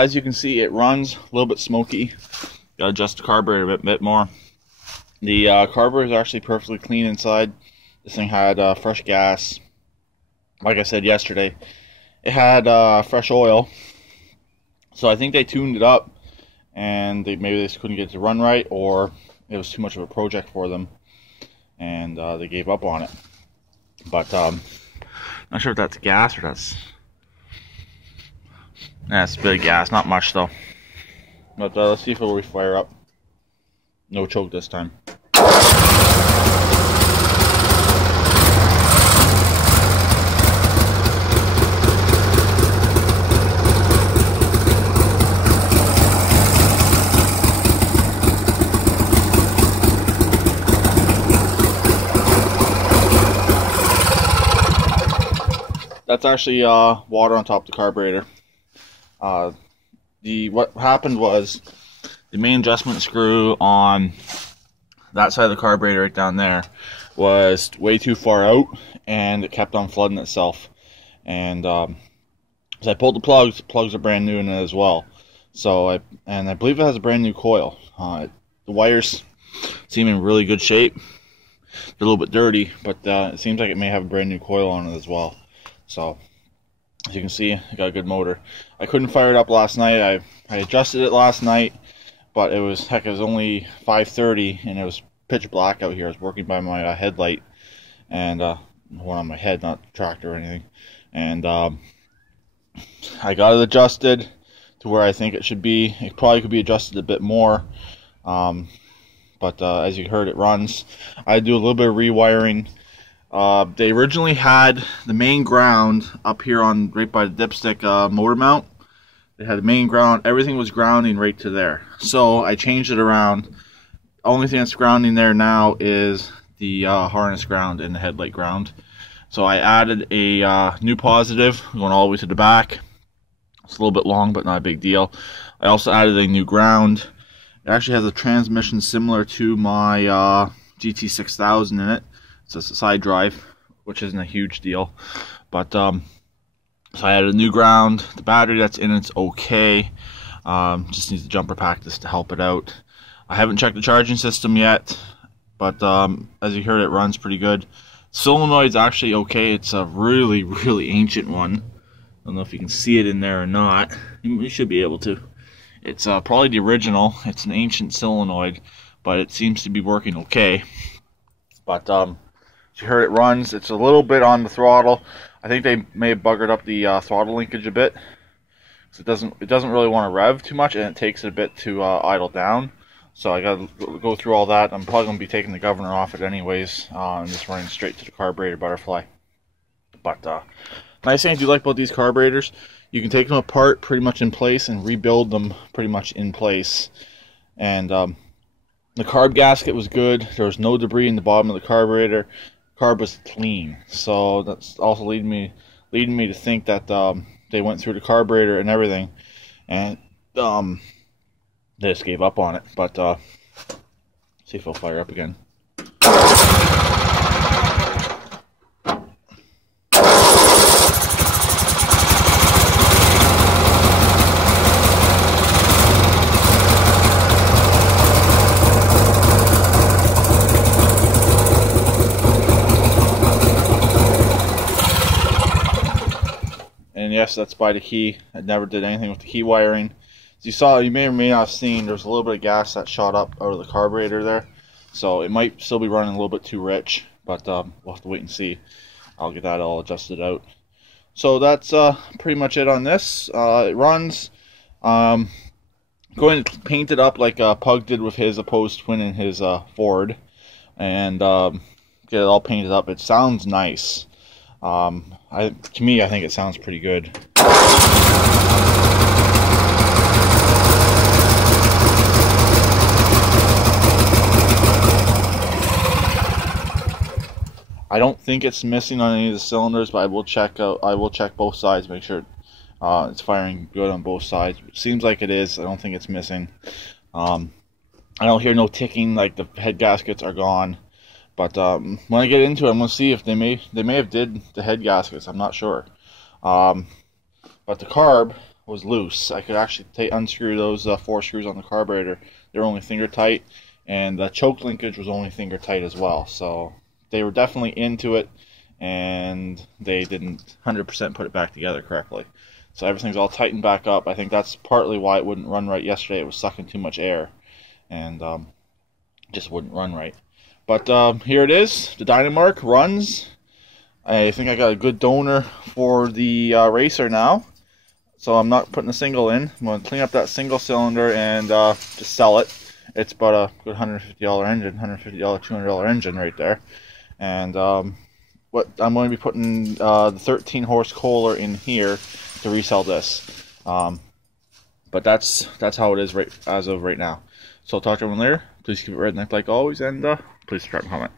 as you can see, it runs a little bit smoky. Gotta adjust the carburetor a bit more. The carburetor is actually perfectly clean inside. This thing had fresh gas. Like I said yesterday, it had fresh oil. So I think they tuned it up, and maybe they just couldn't get it to run right, or it was too much of a project for them, and they gave up on it. But not sure if that's gas or that's a bit of gas, not much though. But let's see if it'll refire up. No choke this time. That's actually water on top of the carburetor. What happened was the main adjustment screw on that side of the carburetor right down there was way too far out, and it kept on flooding itself. And so I pulled the plugs are brand new in it as well. So I believe it has a brand new coil. The wires seem in really good shape. They're a little bit dirty, but it seems like it may have a brand new coil on it as well. So, as you can see, I got a good motor. I couldn't fire it up last night. I adjusted it last night, but it was only 5:30, and it was pitch black out here. I was working by my headlight, and one on my head, not the tractor or anything. And I got it adjusted to where I think it should be. It probably could be adjusted a bit more, but as you heard, it runs. I do a little bit of rewiring. They originally had the main ground up here on right by the dipstick motor mount. They had the main ground, everything was grounding right to there. So I changed it around. Only thing that's grounding there now is the harness ground and the headlight ground. So I added a new positive going all the way to the back. It's a little bit long, but not a big deal. I also added a new ground. It actually has a transmission similar to my GT6000 in it. So it's a side drive, which isn't a huge deal. But so I added a new ground. The battery that's in it's okay. Just needs the jumper pack just to help it out. I haven't checked the charging system yet, but as you heard, it runs pretty good. Solenoid's actually okay. It's a really, really ancient one. I don't know if you can see it in there or not. You should be able to. It's probably the original. It's an ancient solenoid, but it seems to be working okay. But as you heard, it runs. It's a little bit on the throttle. I think they may have buggered up the throttle linkage a bit. So it doesn't really want to rev too much, and it takes it a bit to idle down. So I got to go through all that. I'm probably going to be taking the governor off it anyways, and just running straight to the carburetor butterfly. But nice thing I do like about these carburetors, you can take them apart pretty much in place and rebuild them pretty much in place. And the carb gasket was good. There was no debris in the bottom of the carburetor. Carb was clean, so that's also leading me to think that they went through the carburetor and everything, and they just gave up on it. But see if it'll fire up again. And yes, that's by the key. I never did anything with the key wiring. As you saw, you may or may not have seen, there's a little bit of gas that shot up out of the carburetor there. So it might still be running a little bit too rich, but we'll have to wait and see. I'll get that all adjusted out. So that's pretty much it on this. It runs. Going to paint it up like Pug did with his opposed twin in his Ford. And get it all painted up. It sounds nice. To me, I think it sounds pretty good. I don't think it's missing on any of the cylinders, but I will check both sides, make sure it's firing good on both sides. It seems like it is. I don't think it's missing. I don't hear no ticking, like the head gaskets are gone. But when I get into it, I'm gonna see if they may have did the head gaskets. I'm not sure. But the carb was loose. I could actually unscrew those 4 screws on the carburetor. They're only finger tight, and the choke linkage was only finger tight as well. So they were definitely into it, and they didn't 100% put it back together correctly. So everything's all tightened back up. I think that's partly why it wouldn't run right yesterday. It was sucking too much air, and just wouldn't run right. But here it is. The Dynamark runs. I think I got a good donor for the racer now. So I'm not putting a single in. I'm going to clean up that single cylinder and just sell it. It's about a good $150 engine, $150, $200 engine right there. And what I'm going to be putting the 13 horse Kohler in here to resell this. But that's how it is as of right now. So I'll talk to everyone later. Please keep it redneck like always, and please subscribe and comment.